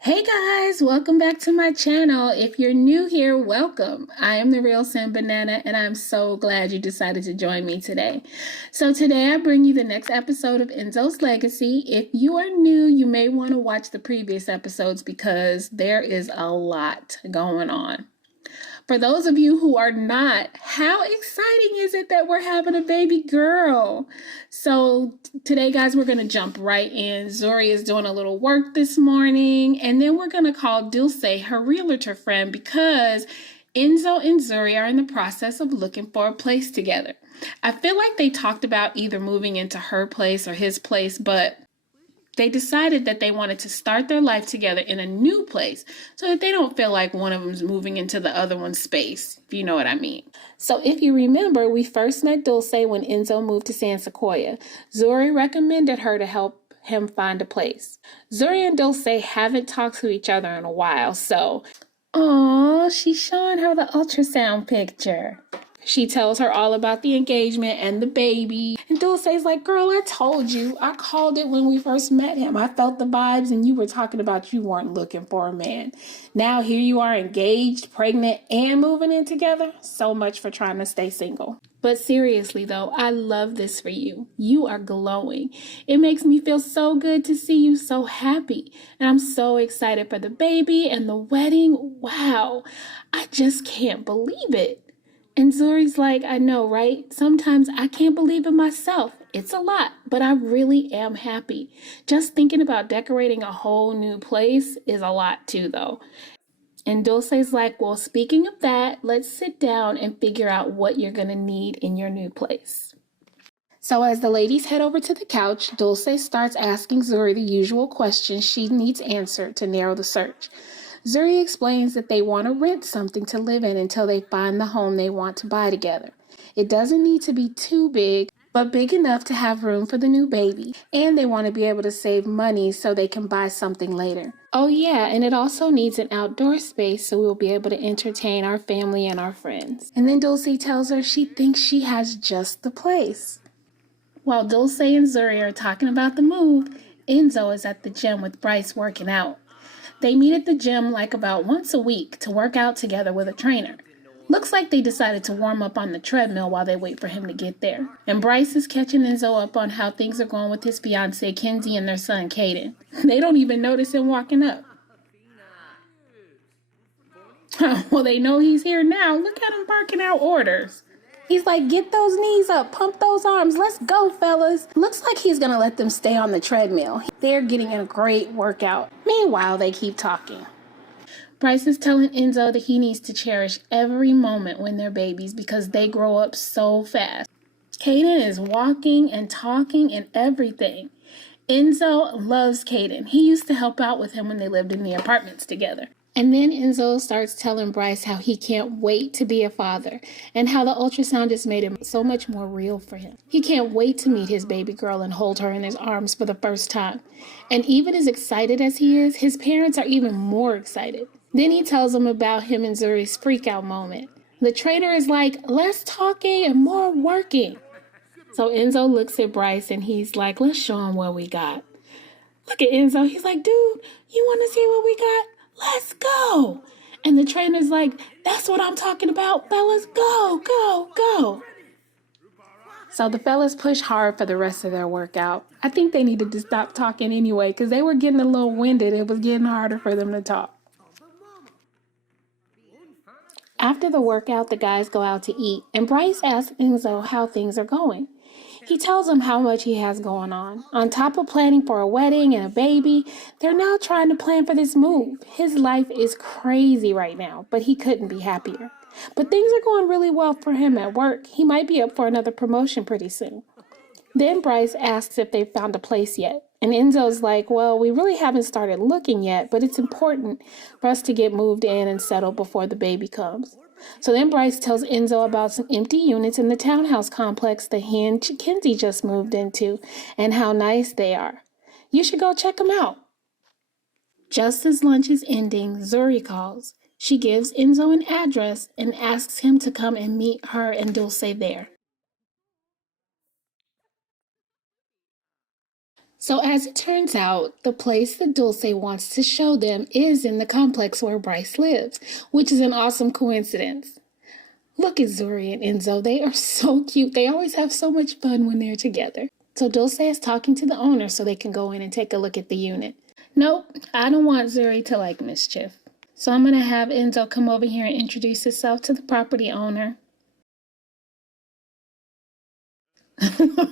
Hey guys, welcome back to my channel. If you're new here, welcome. I am the Real Sam Banana and I'm so glad you decided to join me today. So today I bring you the next episode of Enzo's Legacy. If you are new, you may want to watch the previous episodes because there is a lot going on. For those of you who are not, how exciting is it that we're having a baby girl? So today, guys, we're going to jump right in. Zuri is doing a little work this morning, and then we're going to call Dulce, her realtor friend, because Enzo and Zuri are in the process of looking for a place together. I feel like they talked about either moving into her place or his place, but they decided that they wanted to start their life together in a new place so that they don't feel like one of them's moving into the other one's space, if you know what I mean. So if you remember, we first met Dulce when Enzo moved to San Sequoia. Zuri recommended her to help him find a place. Zuri and Dulce haven't talked to each other in a while, so... Aww, she's showing her the ultrasound picture. She tells her all about the engagement and the baby. And Dulce's like, girl, I told you. I called it when we first met him. I felt the vibes and you were talking about you weren't looking for a man. Now here you are engaged, pregnant, and moving in together. So much for trying to stay single. But seriously though, I love this for you. You are glowing. It makes me feel so good to see you so happy. And I'm so excited for the baby and the wedding. Wow, I just can't believe it. And Zuri's like, I know, right? Sometimes I can't believe it myself. It's a lot, but I really am happy. Just thinking about decorating a whole new place is a lot too, though. And Dulce's like, well, speaking of that, let's sit down and figure out what you're going to need in your new place. So as the ladies head over to the couch, Dulce starts asking Zuri the usual questions she needs answered to narrow the search. Zuri explains that they want to rent something to live in until they find the home they want to buy together. It doesn't need to be too big, but big enough to have room for the new baby. And they want to be able to save money so they can buy something later. Oh yeah, and it also needs an outdoor space so we'll be able to entertain our family and our friends. And then Dulce tells her she thinks she has just the place. While Dulce and Zuri are talking about the move, Enzo is at the gym with Bryce working out. They meet at the gym like about once a week to work out together with a trainer. Looks like they decided to warm up on the treadmill while they wait for him to get there. And Bryce is catching Enzo up on how things are going with his fiancée Kenzie and their son Caden. They don't even notice him walking up. Well, they know he's here now. Look at him barking out orders. He's like, get those knees up, pump those arms, let's go, fellas. Looks like he's gonna let them stay on the treadmill. They're getting a great workout. Meanwhile, they keep talking. Bryce is telling Enzo that he needs to cherish every moment when they're babies because they grow up so fast. Caden is walking and talking and everything. Enzo loves Caden. He used to help out with him when they lived in the apartments together. And then Enzo starts telling Bryce how he can't wait to be a father and how the ultrasound just made it so much more real for him. He can't wait to meet his baby girl and hold her in his arms for the first time. And even as excited as he is, his parents are even more excited. Then he tells them about him and Zuri's freakout moment. The trainer is like, less talking and more working. So Enzo looks at Bryce and he's like, let's show him what we got. Look at Enzo. He's like, dude, you want to see what we got? Let's go. And the trainer's like, that's what I'm talking about, fellas. Go, go, go. So the fellas push hard for the rest of their workout. I think they needed to stop talking anyway because they were getting a little winded. It was getting harder for them to talk. After the workout, the guys go out to eat, and Bryce asks Enzo how things are going. He tells him how much he has going on. On top of planning for a wedding and a baby, they're now trying to plan for this move. His life is crazy right now, but he couldn't be happier. But things are going really well for him at work. He might be up for another promotion pretty soon. Then Bryce asks if they've found a place yet. And Enzo's like, well, we really haven't started looking yet, but it's important for us to get moved in and settled before the baby comes. So then Bryce tells Enzo about some empty units in the townhouse complex that he and Kenzie just moved into and how nice they are. You should go check them out. Just as lunch is ending, Zuri calls. She gives Enzo an address and asks him to come and meet her and Dulce there. So as it turns out, the place that Dulce wants to show them is in the complex where Bryce lives, which is an awesome coincidence. Look at Zuri and Enzo. They are so cute. They always have so much fun when they're together. So Dulce is talking to the owner so they can go in and take a look at the unit. Nope, I don't want Zuri to like mischief. So I'm going to have Enzo come over here and introduce himself to the property owner.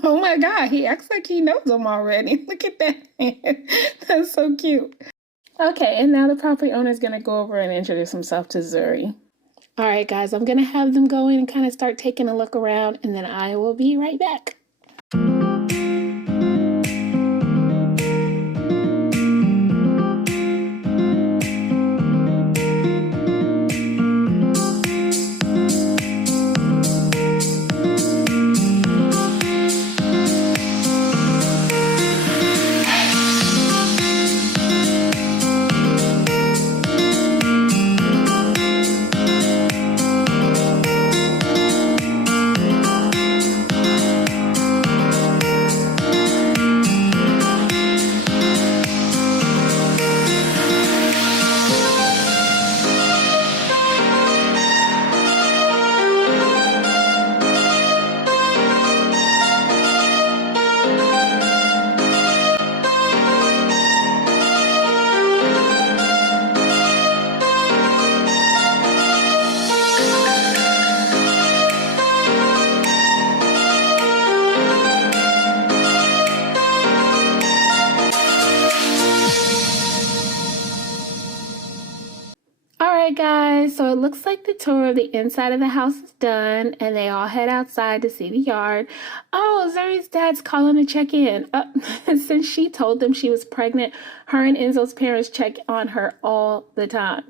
Oh my God, he acts like he knows them already. Look at that. That's so cute. Okay, and now the property owner is going to go over and introduce himself to Zuri. All right, guys, I'm going to have them go in and kind of start taking a look around, and then I will be right back. Alright guys, so it looks like the tour of the inside of the house is done and they all head outside to see the yard. Oh, Zuri's dad's calling to check in. Since she told them she was pregnant, her and Enzo's parents check on her all the time.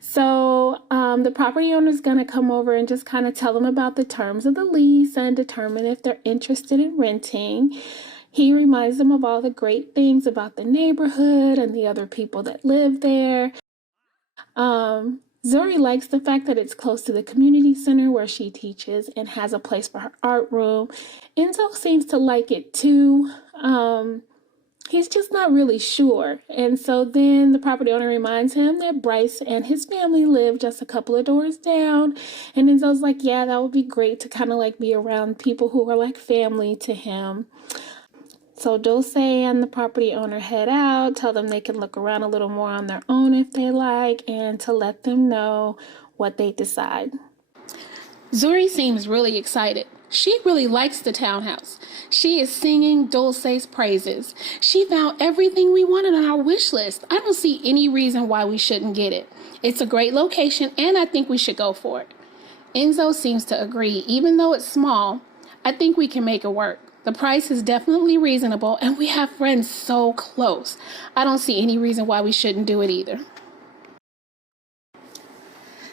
So the property owner is going to come over and just kind of tell them about the terms of the lease and determine if they're interested in renting. He reminds them of all the great things about the neighborhood and the other people that live there. Zuri likes the fact that it's close to the community center where she teaches and has a place for her art room. Enzo seems to like it too. He's just not really sure. And so then the property owner reminds him that Bryce and his family live just a couple of doors down. And Enzo's like, yeah, that would be great to kind of like be around people who are like family to him. So Dulce and the property owner head out, tell them they can look around a little more on their own if they like, and to let them know what they decide. Zuri seems really excited. She really likes the townhouse. She is singing Dulce's praises. She found everything we wanted on our wish list. I don't see any reason why we shouldn't get it. It's a great location, and I think we should go for it. Enzo seems to agree. Even though it's small, I think we can make it work. The price is definitely reasonable, and we have friends so close. I don't see any reason why we shouldn't do it either.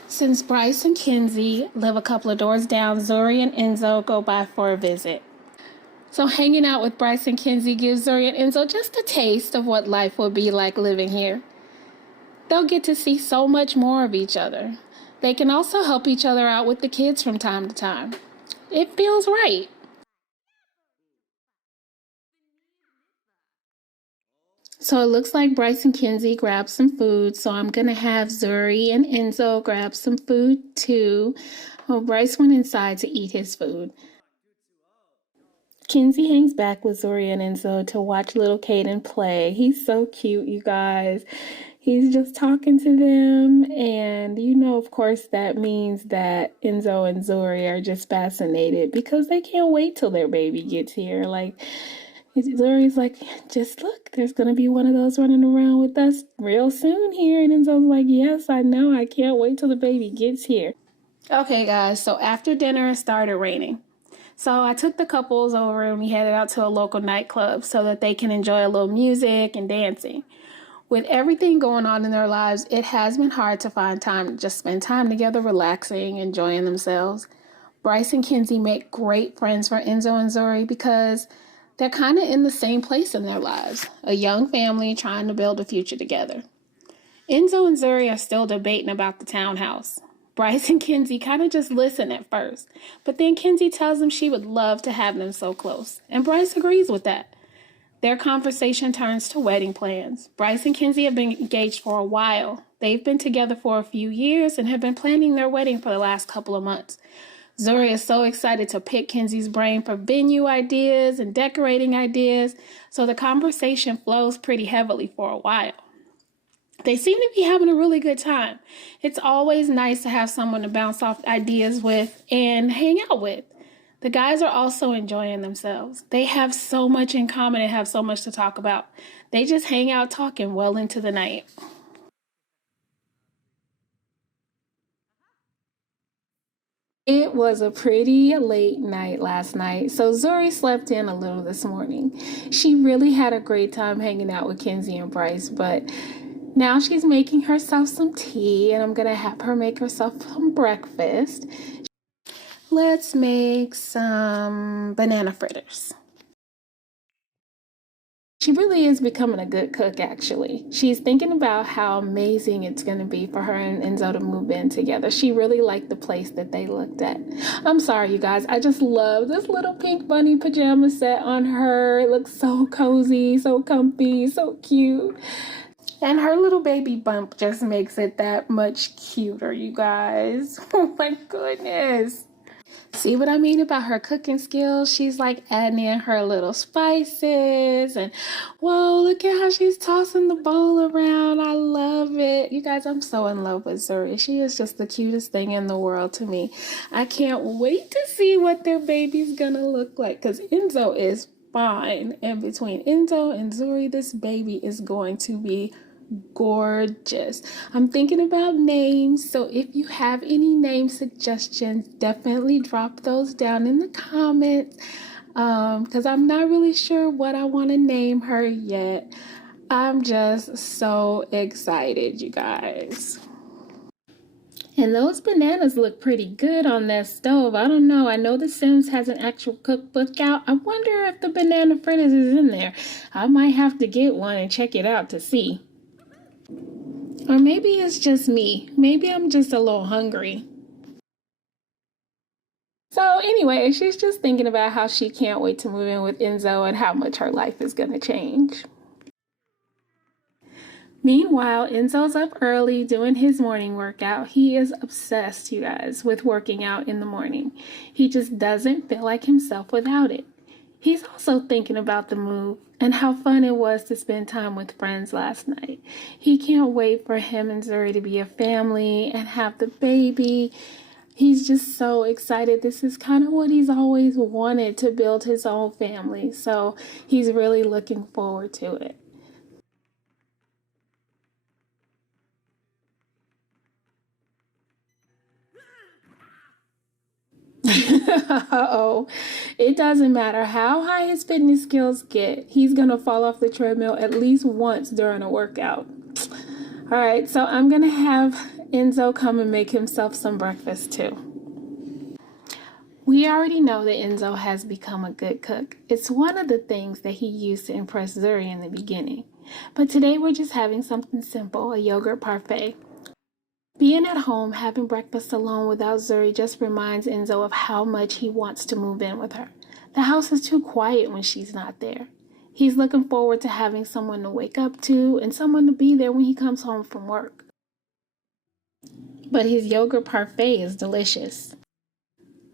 Since Bryce and Kenzie live a couple of doors down, Zuri and Enzo go by for a visit. So hanging out with Bryce and Kenzie gives Zuri and Enzo just a taste of what life will be like living here. They'll get to see so much more of each other. They can also help each other out with the kids from time to time. It feels right. So it looks like Bryce and Kenzie grabbed some food, so I'm going to have Zuri and Enzo grab some food too. Well, Bryce went inside to eat his food. Kenzie hangs back with Zuri and Enzo to watch little Caden play. He's so cute, you guys. He's just talking to them, and you know, of course, that means that Enzo and Zuri are just fascinated because they can't wait till their baby gets here. Like, Zuri's like, just look, there's going to be one of those running around with us real soon here. And Enzo's like, yes, I know. I can't wait till the baby gets here. Okay, guys, so after dinner, it started raining. So I took the couples over and we headed out to a local nightclub so that they can enjoy a little music and dancing. With everything going on in their lives, it has been hard to find time to just spend time together, relaxing, enjoying themselves. Bryce and Kenzie make great friends for Enzo and Zuri because they're kind of in the same place in their lives, a young family trying to build a future together. Enzo and Zuri are still debating about the townhouse. Bryce and Kenzie kind of just listen at first, but then Kenzie tells them she would love to have them so close, and Bryce agrees with that. Their conversation turns to wedding plans. Bryce and Kenzie have been engaged for a while. They've been together for a few years and have been planning their wedding for the last couple of months. Zuri is so excited to pick Kenzie's brain for venue ideas and decorating ideas, so the conversation flows pretty heavily for a while. They seem to be having a really good time. It's always nice to have someone to bounce off ideas with and hang out with. The guys are also enjoying themselves. They have so much in common and have so much to talk about. They just hang out talking well into the night. It was a pretty late night last night, so Zuri slept in a little this morning. She really had a great time hanging out with Kenzie and Bryce, but now she's making herself some tea, and I'm gonna have her make herself some breakfast. Let's make some banana fritters. She really is becoming a good cook, actually. She's thinking about how amazing it's going to be for her and Enzo to move in together. She really liked the place that they looked at. I'm sorry, you guys. I just love this little pink bunny pajama set on her. It looks so cozy, so comfy, so cute. And her little baby bump just makes it that much cuter, you guys. Oh my goodness. See what I mean about her cooking skills? She's like adding in her little spices, and whoa, look at how she's tossing the bowl around. I love it. You guys, I'm so in love with Zuri. She is just the cutest thing in the world to me. I can't wait to see what their baby's gonna look like, because Enzo is fine. And between Enzo and Zuri, this baby is going to be gorgeous. I'm thinking about names, so if you have any name suggestions, definitely drop those down in the comments, because I'm not really sure what I want to name her yet. I'm just so excited, you guys. And those bananas look pretty good on that stove. I don't know. I know The Sims has an actual cookbook out. I wonder if the banana fritters is in there. I might have to get one and check it out to see. Or maybe it's just me. Maybe I'm just a little hungry. So anyway, she's just thinking about how she can't wait to move in with Enzo and how much her life is going to change. Meanwhile, Enzo's up early doing his morning workout. He is obsessed, you guys, with working out in the morning. He just doesn't feel like himself without it. He's also thinking about the move and how fun it was to spend time with friends last night. He can't wait for him and Zuri to be a family and have the baby. He's just so excited. This is kind of what he's always wanted, to build his own family. So he's really looking forward to it. Uh-oh. It doesn't matter how high his fitness skills get, he's gonna fall off the treadmill at least once during a workout. All right, so I'm gonna have Enzo come and make himself some breakfast too. We already know that Enzo has become a good cook. It's one of the things that he used to impress Zuri in the beginning. But today we're just having something simple, a yogurt parfait. Being at home, having breakfast alone without Zuri just reminds Enzo of how much he wants to move in with her. The house is too quiet when she's not there. He's looking forward to having someone to wake up to and someone to be there when he comes home from work. But his yogurt parfait is delicious.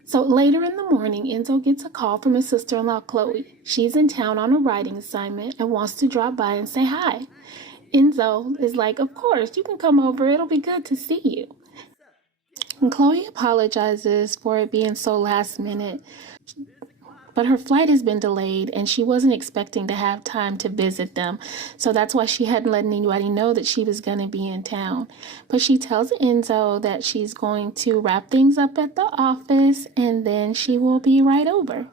So later in the morning, Enzo gets a call from his sister-in-law, Chloe. She's in town on a writing assignment and wants to drop by and say hi. Enzo is like, of course, you can come over. It'll be good to see you. And Chloe apologizes for it being so last minute, but her flight has been delayed and she wasn't expecting to have time to visit them. So that's why she hadn't let anybody know that she was going to be in town. But she tells Enzo that she's going to wrap things up at the office and then she will be right over.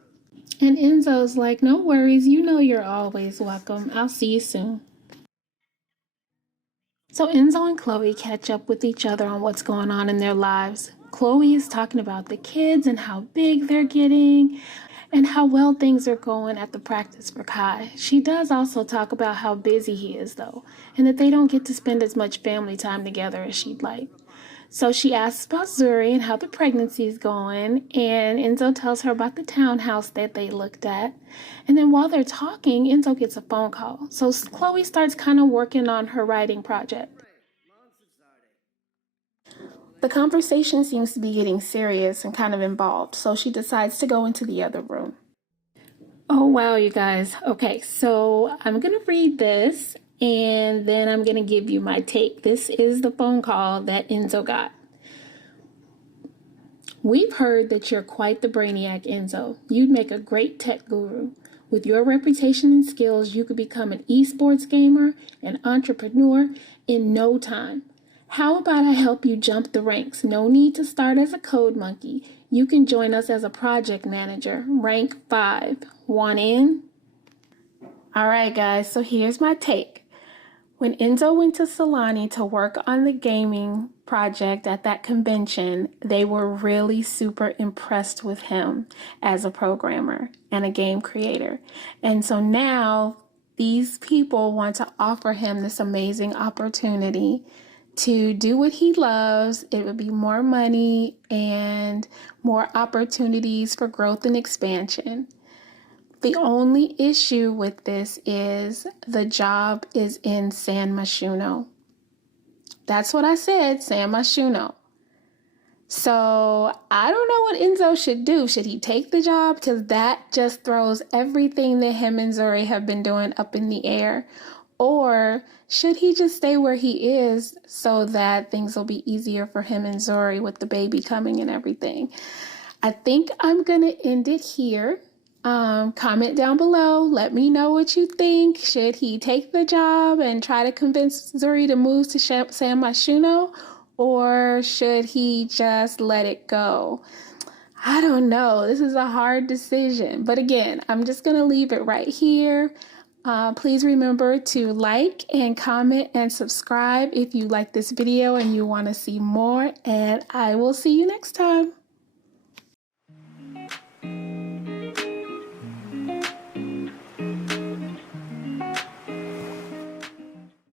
And Enzo's like, no worries. You know you're always welcome. I'll see you soon. So Enzo and Chloe catch up with each other on what's going on in their lives. Chloe is talking about the kids and how big they're getting and how well things are going at the practice for Kai. She does also talk about how busy he is, though, and that they don't get to spend as much family time together as she'd like. So she asks about Zuri and how the pregnancy is going, and Enzo tells her about the townhouse that they looked at. And then while they're talking, Enzo gets a phone call. So Chloe starts kind of working on her writing project. The conversation seems to be getting serious and kind of involved, so she decides to go into the other room. Oh, wow, you guys. Okay, so I'm going to read this and then I'm going to give you my take. This is the phone call that Enzo got. We've heard that you're quite the brainiac, Enzo. You'd make a great tech guru. With your reputation and skills, you could become an esports gamer, an entrepreneur in no time. How about I help you jump the ranks? No need to start as a code monkey. You can join us as a project manager, rank 5. Want in? All right, guys, so here's my take. When Enzo went to Solani to work on the gaming project at that convention, they were really super impressed with him as a programmer and a game creator. And so now these people want to offer him this amazing opportunity to do what he loves. It would be more money and more opportunities for growth and expansion. The only issue with this is the job is in San Myshuno. That's what I said, San Myshuno. So I don't know what Enzo should do. Should he take the job? Because that just throws everything that him and Zuri have been doing up in the air. Or should he just stay where he is so that things will be easier for him and Zuri with the baby coming and everything? I think I'm going to end it here. Comment down below. Let me know what you think. Should he take the job and try to convince Zuri to move to San Myshuno? Or should he just let it go? I don't know. This is a hard decision. But again, I'm just going to leave it right here. Please remember to like and comment and subscribe if you like this video and you want to see more. And I will see you next time.